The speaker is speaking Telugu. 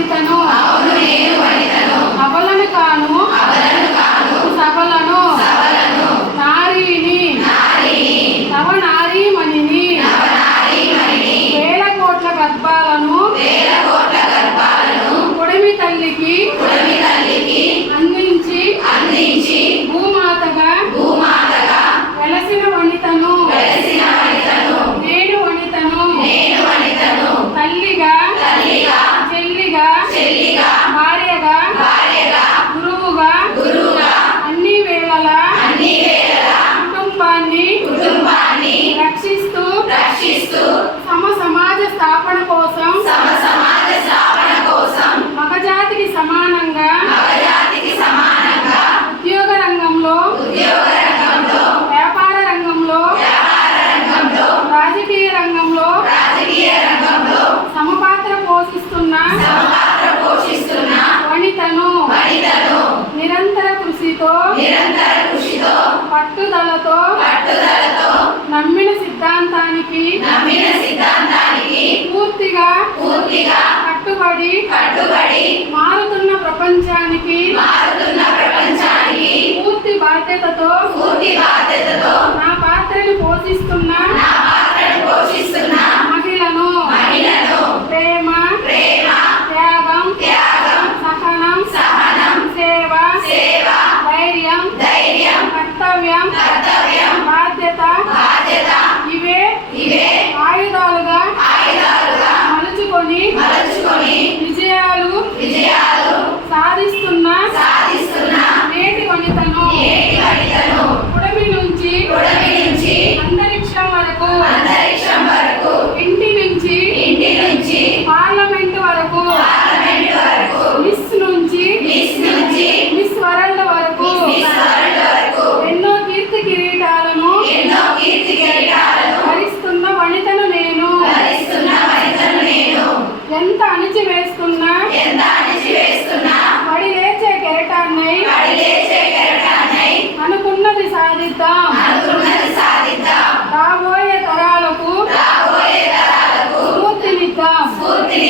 వనితను అబలను కాను సబలను నారీని నవ నారీమణిని వేల కోట్ల గర్భాలను కొడిమి తల్లికి అందించి భూమాతగా వెలసిన వనితను నేను వనితను తల్లిగా చెల్లిగా భార్యగా గురువుగా అన్ని వేళలా కుటుంబాన్ని రక్షిస్తూ సమాజ స్థాపన కోసం మగజాతికి సమానంగా ఉద్యోగ రంగంలో వ్యాపార రంగంలో రాజకీయ రంగంలో సమపాత్ర పోషిస్తున్న వనితను నిరంతర కృషితో పట్టుదలతో నమ్మిన సిద్ధాంతానికి పూర్తిగా కట్టుబడి మారుతున్న ప్రపంచానికి పూర్తి బాధ్యతతో నా పాత్రను పోషిస్తున్న మహిళను ప్రేమ త్యాగం సహనం సేవ ధైర్యం కర్తవ్యం బాధ్యత ఇవే ఆయుధాలుగా మలుచుకొని విజయాలు సాధిస్తున్న నేటి వనితను పుడమి నుంచి అంతరిక్షం వరకు ఇంటి నుంచి పార్లమెంట్ వరకు మిస్ నుంచి మిస్ వరల్డ్ వరకు ఎన్నో కీర్తి కిరీటాలను ధరిస్తున్న వనితను నేను ఎంత అణిచివేస్తున్నా పడి లేచే కెరటాన్నై అనుకున్నది సాధిద్దాం